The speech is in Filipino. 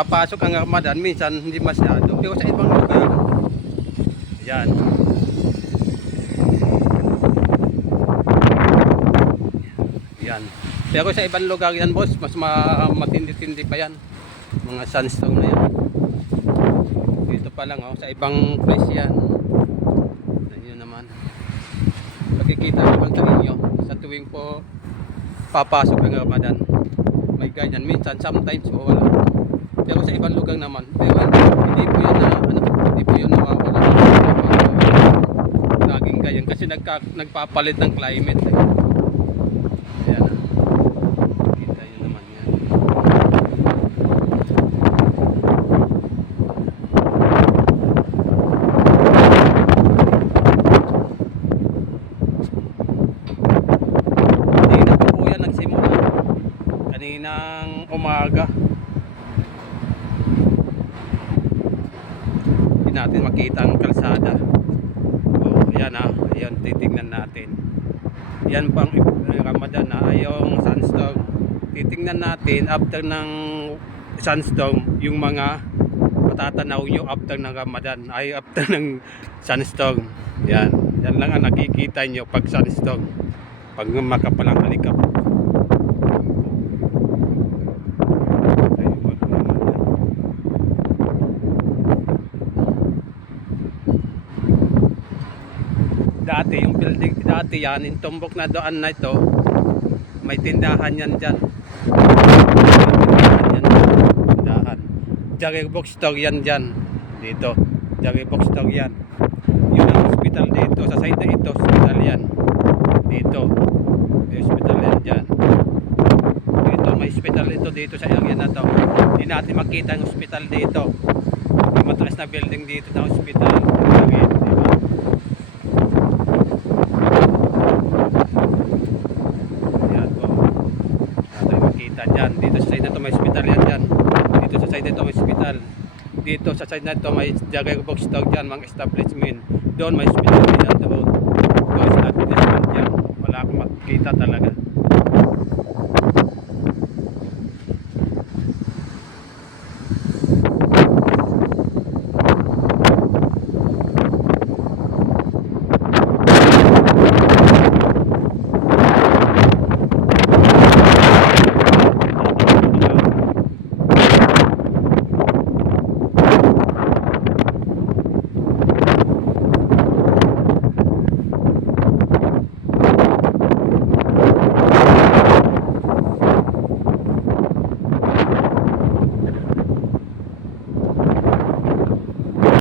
papasok ang Ramadan, minsan hindi masyado. Pero sa ibang lugar, yan. Yan. Pero sa ibang lugar yan, boss, mas matindi-tindi pa yan. Mga sandstone na yan. Dito pa lang, oh, sa ibang place yan. Yan naman. Pagkikita naman sa inyo, sa tuwing po papasok ang Ramadan, may ganyan. Minsan, sometimes, o wala. Pero sa ibang lugar naman, pero hindi po yun na, hindi po yun nawawala. Laging ganyan kasi nagpapalit ng climate. Eh. Ayan. Kita nyo naman yan. Kanina pa po yan nagsimula. Kaninang umaga. Hindi natin makita ang kalsada. Oh, yan ah. Ayan, titignan natin. Yan pang Ramadan na yung sandstorm. Titingnan natin after ng sandstorm yung mga matatanaw nyo after ng Ramadan ay after ng sandstorm. Yan lang ang nakikita nyo pag sandstorm, pag makapalang halikap. Dati yung building, dati yan, yung tumbok na doon na ito, may tindahan yan dyan. Tindahan. Jagger box store yan dyan. Dito. Jagger box store yan. Yun ang hospital dito. Sa side na ito, hospital yan. Dito. May hospital yan dyan. Dito, may hospital ito dito sa area na to. Hindi natin makita ang hospital dito. May mataas na building dito na hospital. Diba? Dyan. Dito sa side na ito may hospital yan dyan. Dito sa side na ito may hospital. Dito sa side na ito may Jagger box store dyan, mga establishment. Doon may hospital yan doon. Doon establishment dyan. Wala akong makikita talaga.